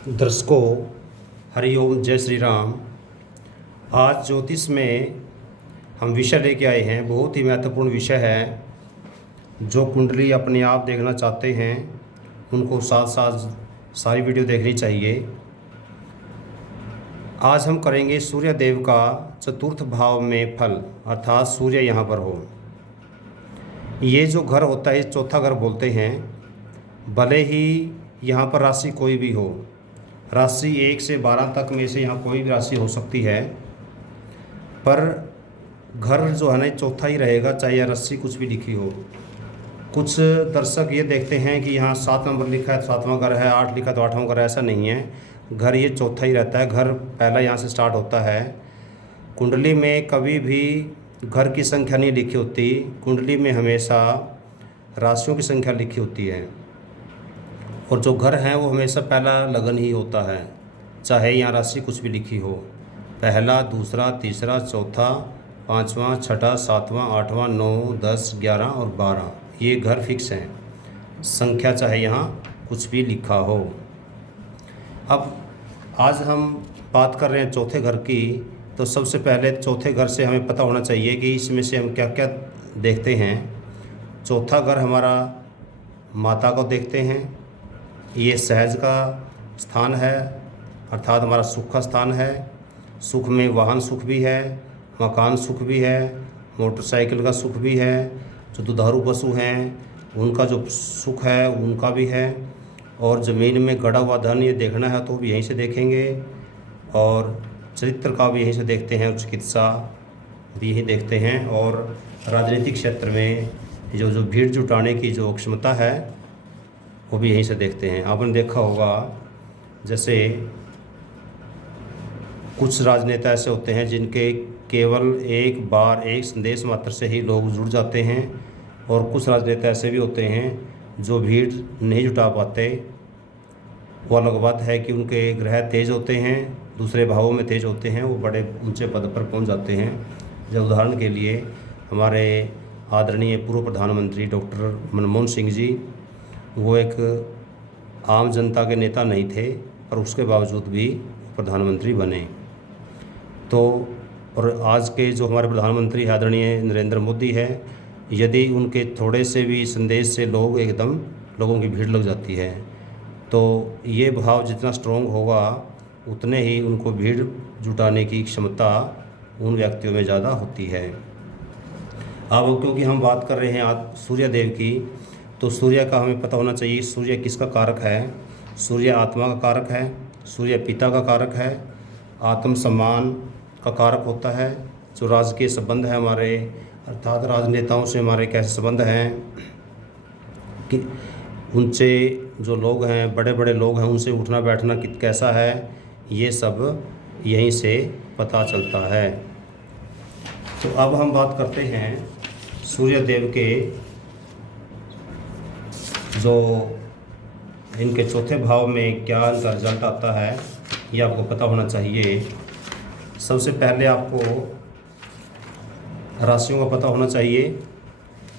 दर्शकों, हरिओम, जय श्री राम। आज ज्योतिष में हम विषय लेके आए हैं, बहुत ही महत्वपूर्ण विषय है। जो कुंडली अपने आप देखना चाहते हैं उनको साथ साथ सारी वीडियो देखनी चाहिए। आज हम करेंगे सूर्य देव का चतुर्थ भाव में फल, अर्थात सूर्य यहाँ पर हो। ये जो घर होता है चौथा घर बोलते हैं। भले ही यहाँ पर राशि कोई भी हो, राशि 1 से 12 तक में से यहाँ कोई भी राशि हो सकती है, पर घर जो है ना चौथा ही रहेगा, चाहे यह राशि कुछ भी लिखी हो। कुछ दर्शक ये देखते हैं कि यहाँ 7 नंबर लिखा है तो 7वां घर है, 8 लिखा तो 8वां घर है। ऐसा नहीं है, घर ये चौथा ही रहता है। घर पहला यहाँ से स्टार्ट होता है। कुंडली में कभी भी घर की संख्या नहीं लिखी होती, कुंडली में हमेशा राशियों की संख्या लिखी होती है। और जो घर है वो हमेशा पहला लगन ही होता है, चाहे यहाँ राशि कुछ भी लिखी हो। पहला, दूसरा, तीसरा, चौथा, 5वां, 6वां, 7वां, 8वां, 9, 10, 11 और 12, ये घर फिक्स हैं। संख्या चाहे यहाँ कुछ भी लिखा हो। अब आज हम बात कर रहे हैं चौथे घर की। तो सबसे पहले चौथे घर से हमें पता होना चाहिए कि इसमें से हम क्या क्या देखते हैं। चौथा घर हमारा माता को देखते हैं। ये सहज का स्थान है, अर्थात हमारा सुख का स्थान है। सुख में वाहन सुख भी है, मकान सुख भी है, मोटरसाइकिल का सुख भी है। जो दुधारू पशु हैं उनका जो सुख है उनका भी है। और ज़मीन में गड़ा हुआ धन ये देखना है तो भी यहीं से देखेंगे। और चरित्र का भी यहीं से देखते हैं, चिकित्सा भी यहीं देखते हैं। और राजनीतिक क्षेत्र में जो भीड़ जुटाने की जो क्षमता है वो भी यहीं से देखते हैं। आपने देखा होगा, जैसे कुछ राजनेता ऐसे होते हैं जिनके केवल एक बार एक संदेश मात्र से ही लोग जुड़ जाते हैं। और कुछ राजनेता ऐसे भी होते हैं जो भीड़ नहीं जुटा पाते। वो अलग बात है कि उनके ग्रह तेज होते हैं, दूसरे भावों में तेज होते हैं, वो बड़े ऊंचे पद पर पहुंच जाते हैं। जब उदाहरण के लिए हमारे आदरणीय पूर्व प्रधानमंत्री डॉक्टर मनमोहन सिंह जी, वो एक आम जनता के नेता नहीं थे, पर उसके बावजूद भी प्रधानमंत्री बने। तो और आज के जो हमारे प्रधानमंत्री आदरणीय नरेंद्र मोदी है, यदि उनके थोड़े से भी संदेश से लोग एकदम लोगों की भीड़ लग जाती है। तो ये भाव जितना स्ट्रॉन्ग होगा उतने ही उनको भीड़ जुटाने की क्षमता उन व्यक्तियों में ज़्यादा होती है। अब क्योंकि हम बात कर रहे हैं आज सूर्य देव की, तो सूर्य का हमें पता होना चाहिए सूर्य किसका कारक है। सूर्य आत्मा का कारक है, सूर्य पिता का कारक है, आत्म सम्मान का कारक होता है। जो राजकीय संबंध है हमारे, अर्थात राजनेताओं से हमारे कैसे संबंध हैं, कि उनसे जो लोग हैं, बड़े बड़े लोग हैं, उनसे उठना बैठना कैसा है, ये सब यहीं से पता चलता है। तो अब हम बात करते हैं सूर्य देव के जो इनके चौथे भाव में क्या इनका रिजल्ट आता है, ये आपको पता होना चाहिए। सबसे पहले आपको राशियों का पता होना चाहिए।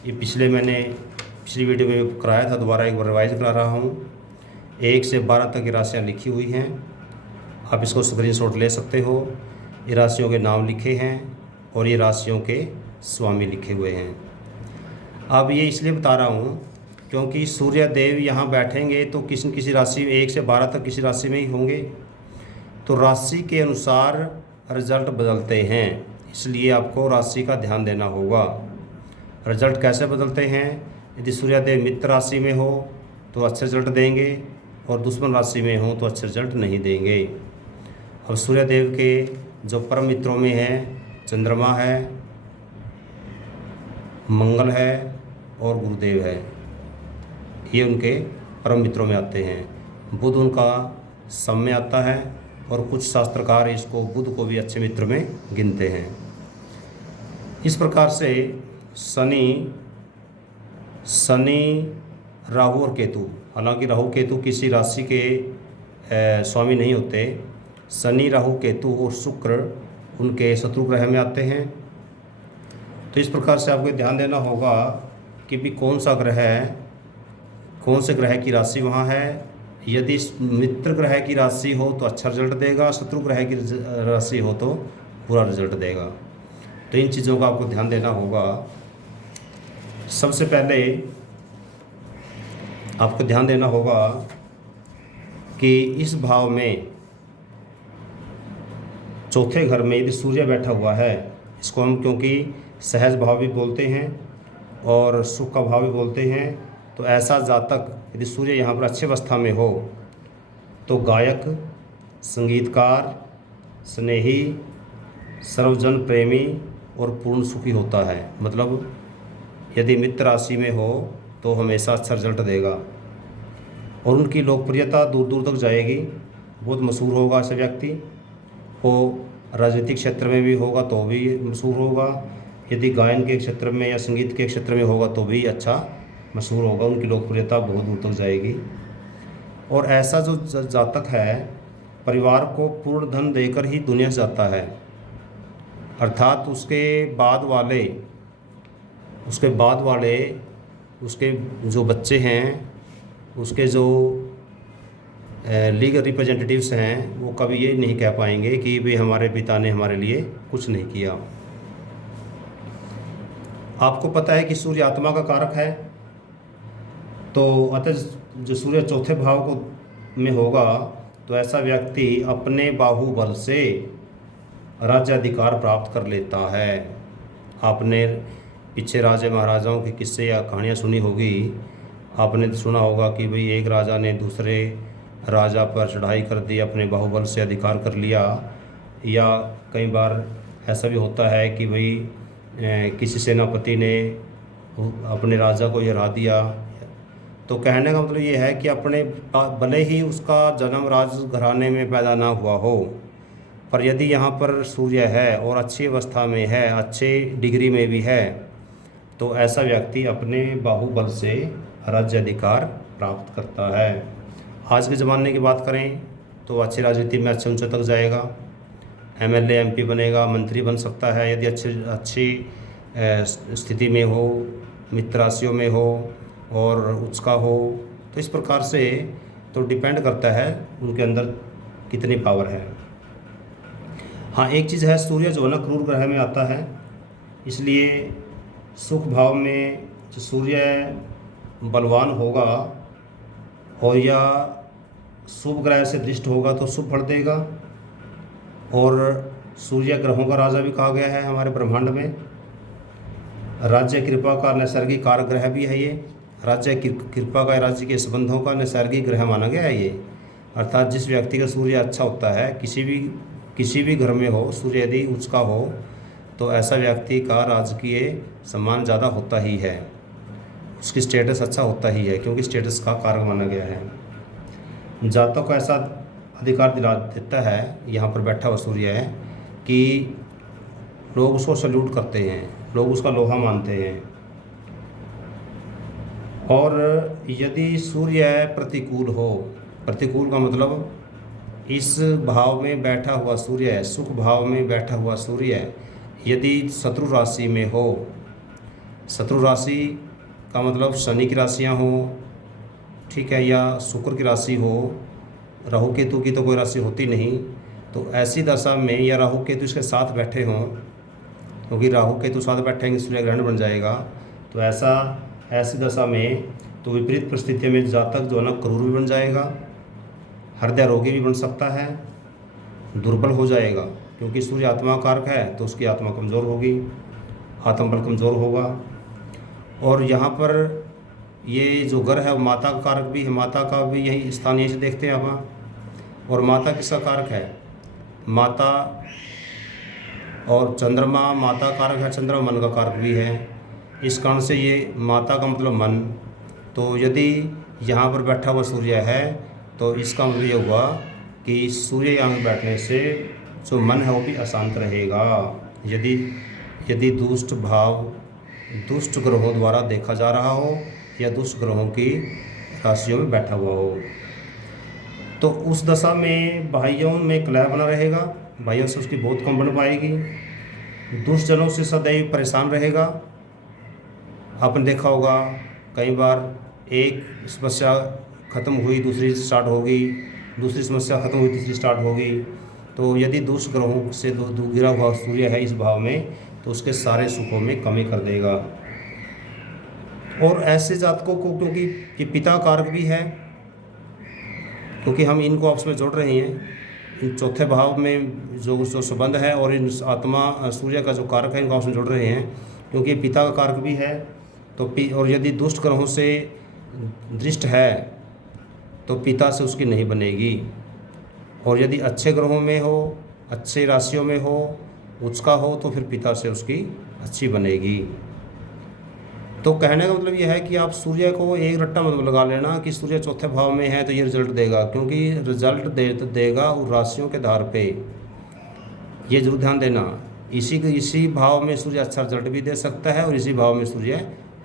ये मैंने पिछली वीडियो में कराया था, दोबारा एक बार रिवाइज करा रहा हूँ। 1 से 12 तक की राशियाँ लिखी हुई हैं, आप इसको स्क्रीनशॉट ले सकते हो। ये राशियों के नाम लिखे हैं और ये राशियों के स्वामी लिखे हुए हैं। अब ये इसलिए बता रहा हूँ क्योंकि सूर्य देव यहाँ बैठेंगे तो किसी न किसी राशि में 1 से 12 तक किसी राशि में ही होंगे। तो राशि के अनुसार रिजल्ट बदलते हैं, इसलिए आपको राशि का ध्यान देना होगा। रिजल्ट कैसे बदलते हैं? यदि सूर्य देव मित्र राशि में हो तो अच्छे रिजल्ट देंगे, और दुश्मन राशि में हो तो अच्छे रिजल्ट नहीं देंगे। अब सूर्य देव के जो परम मित्रों में हैं, चंद्रमा है, मंगल है और गुरुदेव है, ये उनके परम मित्रों में आते हैं। बुध उनका सम में आता है, और कुछ शास्त्रकार इसको बुध को भी अच्छे मित्र में गिनते हैं। इस प्रकार से शनि, राहु और केतु, हालांकि राहु केतु किसी राशि के स्वामी नहीं होते। शनि, राहु, केतु और शुक्र उनके शत्रु ग्रह में आते हैं। तो इस प्रकार से आपको ध्यान देना होगा कि भी कौन सा ग्रह है, कौन से ग्रह की राशि वहाँ है, यदि मित्र ग्रह की राशि हो तो अच्छा रिजल्ट देगा, शत्रु ग्रह की राशि हो तो बुरा रिजल्ट देगा। तो इन चीज़ों का आपको ध्यान देना होगा। सबसे पहले आपको ध्यान देना होगा कि इस भाव में चौथे घर में यदि सूर्य बैठा हुआ है, इसको हम क्योंकि सहज भाव भी बोलते हैं और सुख का भाव भी बोलते हैं, तो ऐसा जातक यदि सूर्य यहाँ पर अच्छी अवस्था में हो तो गायक, संगीतकार, स्नेही, सर्वजन प्रेमी और पूर्ण सुखी होता है। मतलब यदि मित्र राशि में हो तो हमेशा अच्छा रिजल्ट देगा और उनकी लोकप्रियता दूर दूर तक जाएगी, बहुत मशहूर होगा ऐसा व्यक्ति। वो राजनीतिक क्षेत्र में भी होगा तो भी मशहूर होगा, यदि गायन के क्षेत्र में या संगीत के क्षेत्र में होगा तो भी अच्छा मशहूर होगा, उनकी लोकप्रियता बहुत दूर तक जाएगी। और ऐसा जो जातक है परिवार को पूर्ण धन देकर ही दुनिया से जाता है, अर्थात उसके बाद वाले उसके जो बच्चे हैं, उसके जो लीगल रिप्रेजेंटेटिव्स हैं, वो कभी ये नहीं कह पाएंगे कि भाई हमारे पिता ने हमारे लिए कुछ नहीं किया। आपको पता है कि सूर्य आत्मा का कारक है, तो अतः जो सूर्य चौथे भाव को में होगा तो ऐसा व्यक्ति अपने बाहुबल से राज्याधिकार प्राप्त कर लेता है। आपने पीछे राजे महाराजाओं के किस्से या कहानियाँ सुनी होगी। आपने सुना होगा कि भाई एक राजा ने दूसरे राजा पर चढ़ाई कर दी, अपने बाहुबल से अधिकार कर लिया। या कई बार ऐसा भी होता है कि भाई किसी सेनापति ने अपने राजा को हरा दिया। तो कहने का मतलब ये है कि अपने भले ही उसका जन्म राजघराने में पैदा ना हुआ हो, पर यदि यहाँ पर सूर्य है और अच्छी अवस्था में है, अच्छे डिग्री में भी है, तो ऐसा व्यक्ति अपने बाहुबल से राज्याधिकार प्राप्त करता है। आज के ज़माने की बात करें तो अच्छी राजनीति में अच्छे ऊंचे तक जाएगा, एमएलए एमपी बनेगा, मंत्री बन सकता है यदि अच्छी स्थिति में हो, मित्र राशियों में हो और उसका हो। तो इस प्रकार से तो डिपेंड करता है उनके अंदर कितनी पावर है। हाँ, एक चीज़ है, सूर्य जो है ना क्रूर ग्रह में आता है, इसलिए सुख भाव में जो सूर्य बलवान होगा और या शुभ ग्रह से दृष्ट होगा तो शुभ फल देगा। और सूर्य ग्रहों का राजा भी कहा गया है हमारे ब्रह्मांड में। राज्य कृपा का नैसर्गिक कारक ग्रह भी है ये। राज्य कृपा का, राज्य के संबंधों का नैसर्गिक ग्रह माना गया है ये। अर्थात जिस व्यक्ति का सूर्य अच्छा होता है, किसी भी घर में हो, सूर्य यदि उसका हो तो ऐसा व्यक्ति का राजकीय सम्मान ज़्यादा होता ही है, उसकी स्टेटस अच्छा होता ही है, क्योंकि स्टेटस का कारक माना गया है। जातक को ऐसा अधिकार दिला देता है, यहाँ पर बैठा हुआ सूर्य है, कि लोग उसको सल्यूट करते हैं, लोग उसका लोहा मानते हैं। और यदि सूर्य प्रतिकूल हो, प्रतिकूल का मतलब इस भाव में बैठा हुआ सूर्य है, सुख भाव में बैठा हुआ सूर्य यदि शत्रु राशि में हो, शत्रु राशि का मतलब शनि की राशियाँ हो, ठीक है, या शुक्र की राशि हो, राहु केतु की तो कोई राशि होती नहीं, तो ऐसी दशा में या राहु केतु इसके साथ बैठे हों, क्योंकि राहु केतु साथ बैठेंगे सूर्य ग्रहण बन जाएगा। तो ऐसी दशा में तो विपरीत परिस्थितियों में जातक जो है ना क्रूर भी बन जाएगा, हृदय रोगी भी बन सकता है, दुर्बल हो जाएगा, क्योंकि सूर्य आत्मा कारक है तो उसकी आत्मा कमज़ोर होगी, आत्मबल कमज़ोर होगा। और यहाँ पर ये जो ग्रह है वो माता का कारक भी है, माता का भी यही स्थान यही से देखते हैं आप। और माता किसका कारक है? माता और चंद्रमा माता कारक है, चंद्रमा मन का कारक भी है। इस कारण से ये माता का मतलब मन, तो यदि यहाँ पर बैठा हुआ सूर्य है तो इसका मतलब ये हुआ कि सूर्य यहाँ पर बैठने से जो मन है वो भी अशांत रहेगा, यदि दुष्ट भाव दुष्ट ग्रहों द्वारा देखा जा रहा हो या दुष्ट ग्रहों की राशियों में बैठा हुआ हो। तो उस दशा में भाइयों में कलह बना रहेगा, भाइयों से उसकी बहुत कम बन पाएगी, दुष्ट जनों से सदैव परेशान रहेगा। आपने देखा होगा कई बार एक समस्या ख़त्म हुई दूसरी स्टार्ट होगी, दूसरी समस्या ख़त्म हुई तीसरी स्टार्ट होगी। तो यदि दुष्ट ग्रहों से गिरा हुआ सूर्य है इस भाव में तो उसके सारे सुखों में कमी कर देगा। और ऐसे जातकों को, क्योंकि ये पिता कारक भी है, क्योंकि हम इनको आपस में जोड़ रहे हैं, इन चौथे भाव में जो संबंध है और इन आत्मा सूर्य का जो कारक है इनको आपस में जोड़ रहे हैं, क्योंकि ये पिता का कारक भी है। तो और यदि दुष्ट ग्रहों से दृष्ट है तो पिता से उसकी नहीं बनेगी, और यदि अच्छे ग्रहों में हो, अच्छे राशियों में हो, उच्च का हो, तो फिर पिता से उसकी अच्छी बनेगी। तो कहने का मतलब यह है कि आप सूर्य को एक रट्टा मतलब लगा लेना कि सूर्य चौथे भाव में है तो ये रिजल्ट देगा, क्योंकि रिजल्ट देगा और राशियों के आधार पे। ये जरूर ध्यान देना, इसी भाव में सूर्य अच्छा रिजल्ट भी दे सकता है और इसी भाव में सूर्य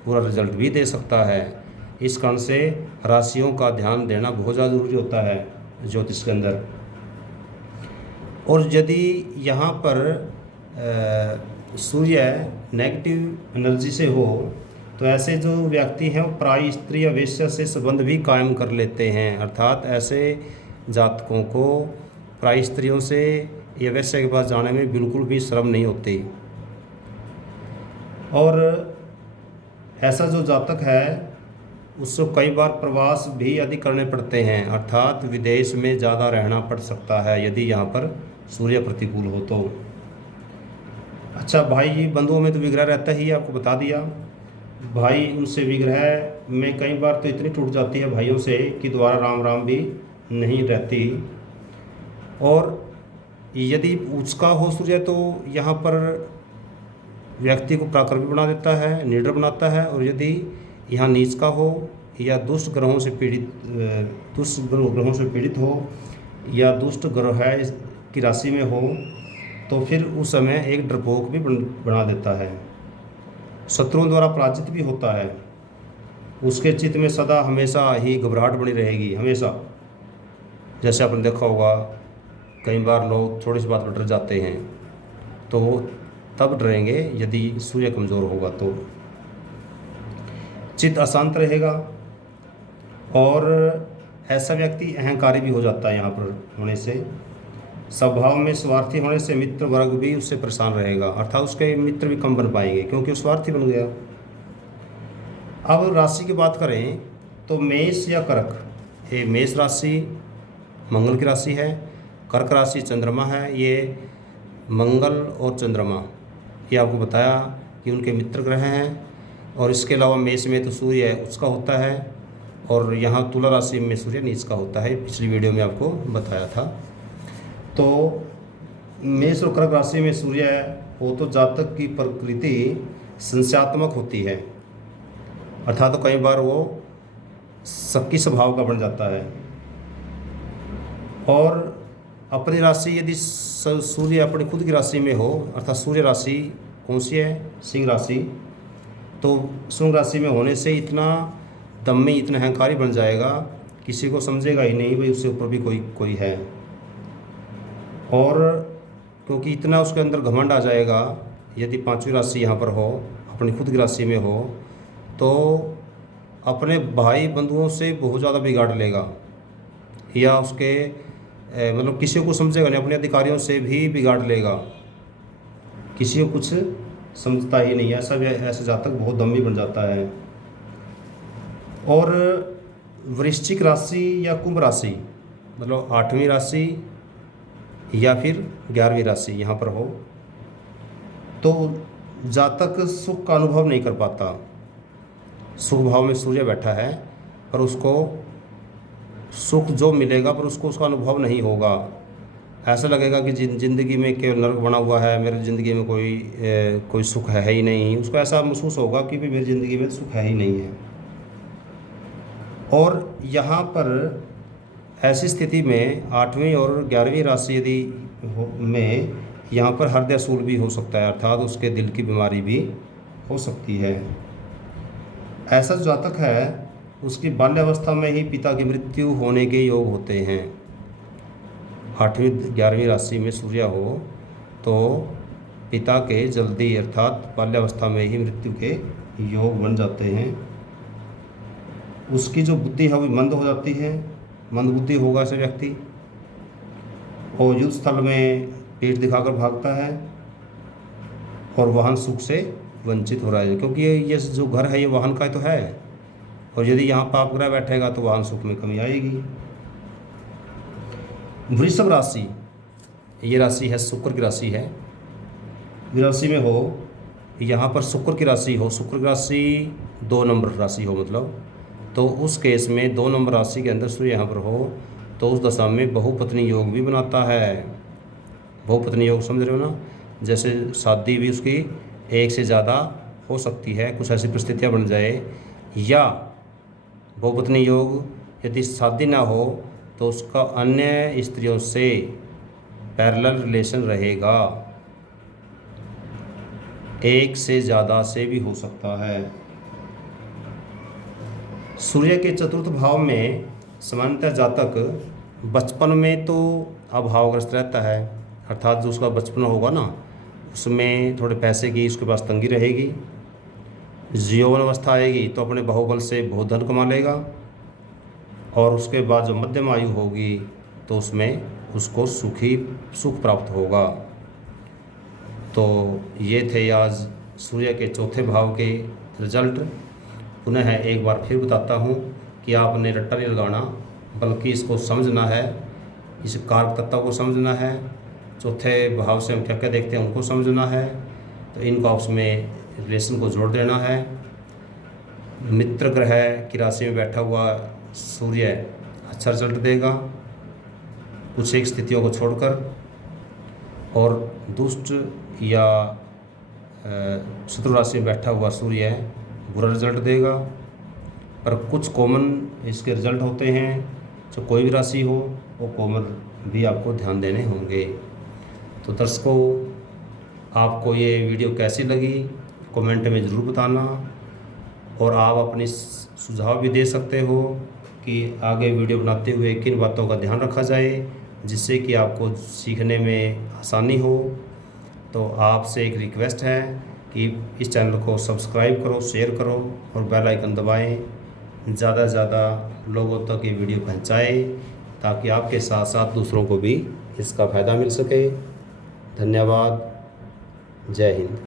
पूरा रिजल्ट भी दे सकता है। इस कारण से राशियों का ध्यान देना बहुत ज़्यादा जरूरी होता है ज्योतिष के अंदर। और यदि यहाँ पर सूर्य नेगेटिव एनर्जी से हो तो ऐसे जो व्यक्ति हैं वो पराई स्त्री या वेश्या से संबंध भी कायम कर लेते हैं। अर्थात ऐसे जातकों को पराई स्त्रियों से या वेश्या के पास जाने में बिल्कुल भी शर्म नहीं होती। और ऐसा जो जातक है उसको कई बार प्रवास भी आदि करने पड़ते हैं, अर्थात विदेश में ज़्यादा रहना पड़ सकता है यदि यहाँ पर सूर्य प्रतिकूल हो तो। अच्छा, भाई बंधुओं में तो विग्रह रहता ही, आपको बता दिया। भाई उनसे विग्रह में कई बार तो इतनी टूट जाती है भाइयों से कि दोबारा राम राम भी नहीं रहती। और यदि उचका हो सूर्य तो यहाँ पर व्यक्ति को प्राकृत भी बना देता है, निडर बनाता है। और यदि यहाँ नीच का हो या दुष्ट ग्रहों से पीड़ित हो या दुष्ट ग्रह है की राशि में हो तो फिर उस समय एक डरपोक भी बना देता है, शत्रुओं द्वारा पराजित भी होता है। उसके चित्त में सदा हमेशा ही घबराहट बनी रहेगी, हमेशा। जैसे आपने देखा होगा कई बार लोग थोड़ी सी बात पर डर जाते हैं, तो वो तब डरेंगे यदि सूर्य कमज़ोर होगा तो। चित्त अशांत रहेगा और ऐसा व्यक्ति अहंकारी भी हो जाता है यहाँ पर होने से। स्वभाव में स्वार्थी होने से मित्र वर्ग भी उससे परेशान रहेगा, अर्थात उसके मित्र भी कम बन पाएंगे क्योंकि वो स्वार्थी बन गया। अब राशि की बात करें तो मेष या कर्क, ये मेष राशि मंगल की राशि है, कर्क राशि चंद्रमा है। ये मंगल और चंद्रमा ये आपको बताया कि उनके मित्र ग्रह हैं। और इसके अलावा मेष में तो सूर्य उसका होता है और यहाँ तुला राशि में सूर्य नीच का होता है, पिछली वीडियो में आपको बताया था। तो मेष और कर्क राशि में सूर्य हो तो जातक की प्रकृति संशयात्मक होती है, अर्थात तो कई बार वो सबकी स्वभाव का बन जाता है। और अपनी राशि यदि सूर्य अपनी खुद की राशि में हो, अर्थात सूर्य राशि कौन सी है, सिंह राशि, तो सिंह राशि में होने से इतना दम्मी, इतना अहंकारी बन जाएगा किसी को समझेगा ही नहीं भाई उससे ऊपर भी कोई है। और क्योंकि इतना उसके अंदर घमंड आ जाएगा, यदि पांचवी राशि यहाँ पर हो, अपनी खुद की राशि में हो, तो अपने भाई बंधुओं से बहुत ज़्यादा बिगाड़ लेगा या उसके मतलब किसी को समझेगा नहीं, अपने अधिकारियों से भी बिगाड़ लेगा, किसी को कुछ समझता ही नहीं। ऐसा जातक बहुत दम्भी बन जाता है। और वृश्चिक राशि या कुंभ राशि, मतलब 8वीं राशि या फिर 11वीं राशि यहाँ पर हो तो जातक सुख का अनुभव नहीं कर पाता। सुख भाव में सूर्य बैठा है पर उसको सुख जो मिलेगा पर उसको उसका अनुभव नहीं होगा। ऐसा लगेगा कि ज़िंदगी में केवल नरक बना हुआ है, मेरी ज़िंदगी में कोई सुख है ही नहीं। उसको ऐसा महसूस होगा कि भी मेरी ज़िंदगी में सुख है ही नहीं है। और यहाँ पर ऐसी स्थिति में 8वीं और 11वीं राशि यदि में यहाँ पर हृदय शूल भी हो सकता है, अर्थात उसके दिल की बीमारी भी हो सकती है। ऐसा जो जातक है उसकी बाल्यावस्था में ही पिता की मृत्यु होने के योग होते हैं। 8वीं 11वीं राशि में सूर्य हो तो पिता के जल्दी अर्थात बाल्यावस्था में ही मृत्यु के योग बन जाते हैं। उसकी जो बुद्धि है वो मंद हो जाती है, मंद बुद्धि होगा ऐसे व्यक्ति, और युद्ध स्थल में पीठ दिखाकर भागता है और वाहन सुख से वंचित हो रहा है, क्योंकि ये जो घर है ये वाहन का तो है, और यदि यहाँ पाप ग्रह बैठेगा तो वाहन सुख में कमी आएगी। वृषभ राशि, ये राशि है शुक्र की राशि है। राशि में हो, यहाँ पर शुक्र की राशि हो, शुक्र की राशि 2 नंबर राशि हो मतलब, तो उस केस में 2 नंबर राशि के अंदर सूर्य यहाँ पर हो तो उस दशा में बहुपत्नी योग भी बनाता है। बहुपत्नी योग समझ रहे हो ना, जैसे शादी भी उसकी एक से ज़्यादा हो सकती है, कुछ ऐसी परिस्थितियाँ बन जाए, या बहुपत्नी योग यदि शादी ना हो तो उसका अन्य स्त्रियों से पैरेलल रिलेशन रहेगा, एक से ज़्यादा से भी हो सकता है। सूर्य के चतुर्थ भाव में सामान्यतः जातक बचपन में तो अभावग्रस्त रहता है, अर्थात जो उसका बचपन होगा ना उसमें थोड़े पैसे की उसके पास तंगी रहेगी। यौवन अवस्था आएगी तो अपने बाहुबल से बहुत धन कमा लेगा, और उसके बाद जो मध्यम आयु होगी तो उसमें उसको सुख प्राप्त होगा। तो ये थे आज सूर्य के चौथे भाव के रिजल्ट। पुनः एक बार फिर बताता हूँ कि आपने रट्टा नहीं लगाना, बल्कि इसको समझना है, इस कारक तत्व को समझना है, चौथे भाव से हम क्या क्या देखते हैं उनको समझना है, तो इनको आपस में रिलेशन को जोड़ देना है। मित्र ग्रह की राशि में बैठा हुआ सूर्य अच्छा रिजल्ट देगा कुछ एक स्थितियों को छोड़कर, और दुष्ट या शत्रु राशि में बैठा हुआ सूर्य बुरा रिजल्ट देगा। पर कुछ कॉमन इसके रिजल्ट होते हैं, जो कोई भी राशि हो वो कॉमन भी आपको ध्यान देने होंगे। तो दर्शकों, आपको ये वीडियो कैसी लगी कमेंट में ज़रूर बताना, और आप अपनी सुझाव भी दे सकते हो कि आगे वीडियो बनाते हुए किन बातों का ध्यान रखा जाए जिससे कि आपको सीखने में आसानी हो। तो आपसे एक रिक्वेस्ट है कि इस चैनल को सब्सक्राइब करो, शेयर करो और बेल आइकन दबाएं, ज़्यादा से ज़्यादा लोगों तक ये वीडियो पहुंचाएं ताकि आपके साथ साथ दूसरों को भी इसका फ़ायदा मिल सके। धन्यवाद। जय हिंद।